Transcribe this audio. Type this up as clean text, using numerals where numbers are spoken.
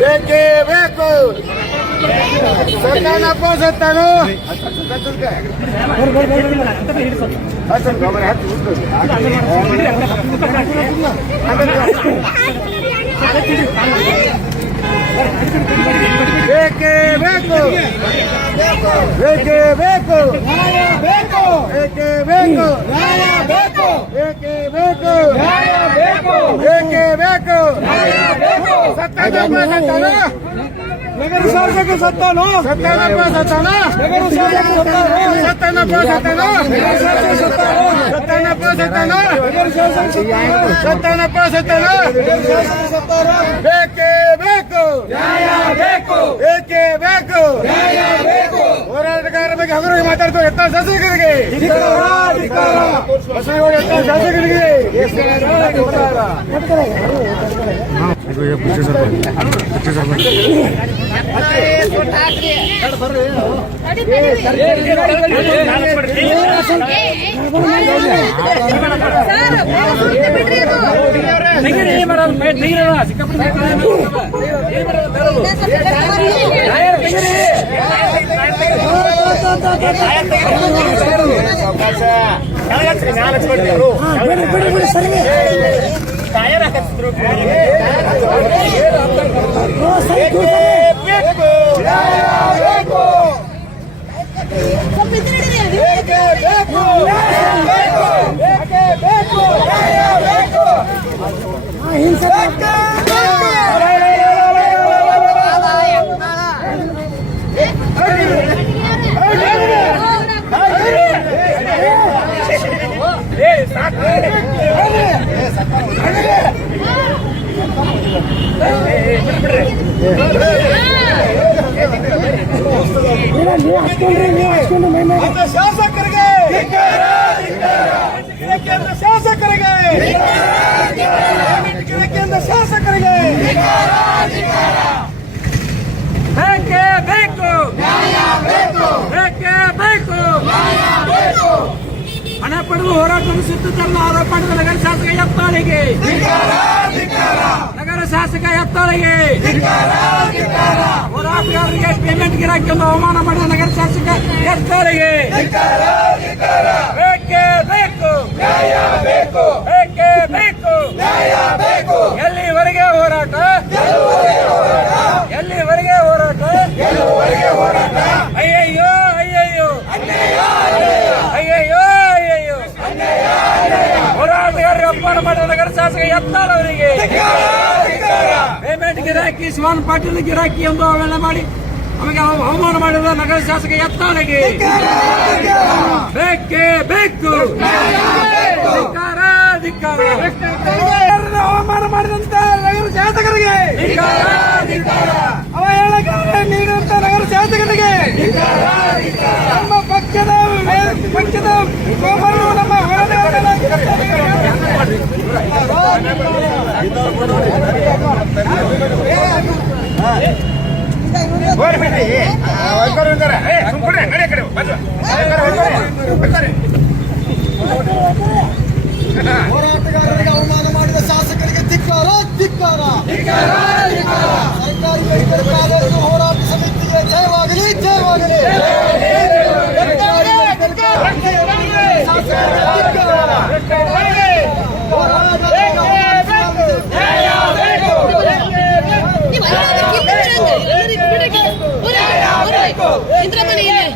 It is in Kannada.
ಬೇಕೇ ಬೇಕು ಸತ್ತಾನಪ್ಪ ಸತ್ತಾನು ಬೇಕೇ ಬೇಕು ಬೇಕೇ ಬೇಕು ಬೇಕೇ ಬೇಕು ಬೇಕೇ ಬೇಕು ಬೇಕೇ ಬೇಕು ಸತ್ತಾನಪ್ಪ ಸತ್ತಾನು ನಗರ ಶಾಸಕ ಸತ್ತಾನು ಸತ್ತಾನಪ್ಪ ಸತ್ತಾನು ನಗರ ಶಾಸಕ ಸತ್ತಾನಪ್ಪ ಸತ್ತಾನು ಸತ್ತಾನಪ್ಪ ಸತ್ತಾನು ನಗರ ಶಾಸಕ ಸತ್ತಾನಪ್ಪ ಸತ್ತಾನು ಬೇಕೇ ಬೇಕು ನ್ಯಾಯ ಬೇಕು ಬೇಕೇ ಬೇಕು ನ್ಯಾಯ ಬೇಕು ಹೋರಾಟಗಾರರ ಬಗ್ಗೆ ಹಗುರವಾಗಿ ಮಾತಾಡ್ತಾರೆ ಎತ್ತ ಶಾಸಕರಿಗೆ ಬಸವನಗೌಡ ಎತ್ತ ಶಾಸಕರಿಗೆ ಶಾಸಕರಿಗೆ ಕೇಂದ್ರ ಶಾಸಕರಿಗೆ ಕೇಂದ್ರ ಶಾಸಕರಿಗೆ ಬೇಕೇ ಬೇಕು ಬೇಕೇ ಬೇಕು ಹಣ ಪಡೆದು ಹೋರಾಟ ನಡೆಸುತ್ತಿದ್ದ ಆರೋಪ ಮಾಡಿದ ನಗರ ಶಾಸಕ ಎತ್ತಾಳಿಗೆ ನಗರ ಶಾಸಕ ಎತ್ತಾಳಿಗೆ ಹೋರಾಟಗಾರರಿಗೆ ಪೇಮೆಂಟ್ ಗಿರಾಕಿ ಒಂದು ಅವಮಾನ ಮಾಡಿದ ನಗರ ಶಾಸಕ ಎತ್ತಾಳಿಗೆ ಬೇಕೇ ಬೇಕು ಬೇಕೇ ಬೇಕು ಎಲ್ಲಿವರೆಗೆ ಹೋರಾಟ ಎಲ್ಲಿವರೆಗೆ ಹೋರಾಟ ಅಯ್ಯಯ್ಯೋ ಅಯ್ಯಯ್ಯೋ ಅಯ್ಯಯ್ಯೋ ಅಯ್ಯಯ್ಯೋ ಹೋರಾಟಗಾರರಿಗೆ ಅಪಮಾನ ಮಾಡಿದ ನಗರ ಶಾಸಕ ಎತ್ತಾಳ ಅವರಿಗೆ ಪೇಮೆಂಟ್ ಗಿರಾಕಿ ಶಿವನ್ ಪಾಟೀಲ್ ಗಿರಾಕಿ ಎಂದು ಅವೆಲ್ಲ ಮಾಡಿ ನಮಗೆ ಅವಮಾನ ಮಾಡಿದ ನಗರ ಶಾಸಕ ಎತ್ತಾಳಿಗೆ ಬೇಕೇ ಬೇಕು ಅವಮಾನ ಮಾಡಿದಂತ ನಗರ ಶಾಸಕರಿಗೆ ಅವಹೇಳನ ನೀಡುವಂತ ನಗರ ಶಾಸಕರಿಗೆ ನಮ್ಮ ಪಕ್ಷದ ಸೋಮರು ನಮ್ಮ ಹೋರಾಟಗಾರರಿಗೆ ಅವಮಾನ ಮಾಡಿದ ಶಾಸಕರಿಗೆ ಧಿಕ್ಕಾರ ಧಿಕ್ಕಾರ ಸರ್ಕಾರಿ ಮೆಡಿಕಲ್ ಕಾಲೇಜು ಹೋರಾಟ ಸಮಿತಿಗೆ ಜಯವಾಗಲಿ ಜಯವಾಗಲಿ ಇಂದ್ರ ಮನೆಯಲ್ಲಿ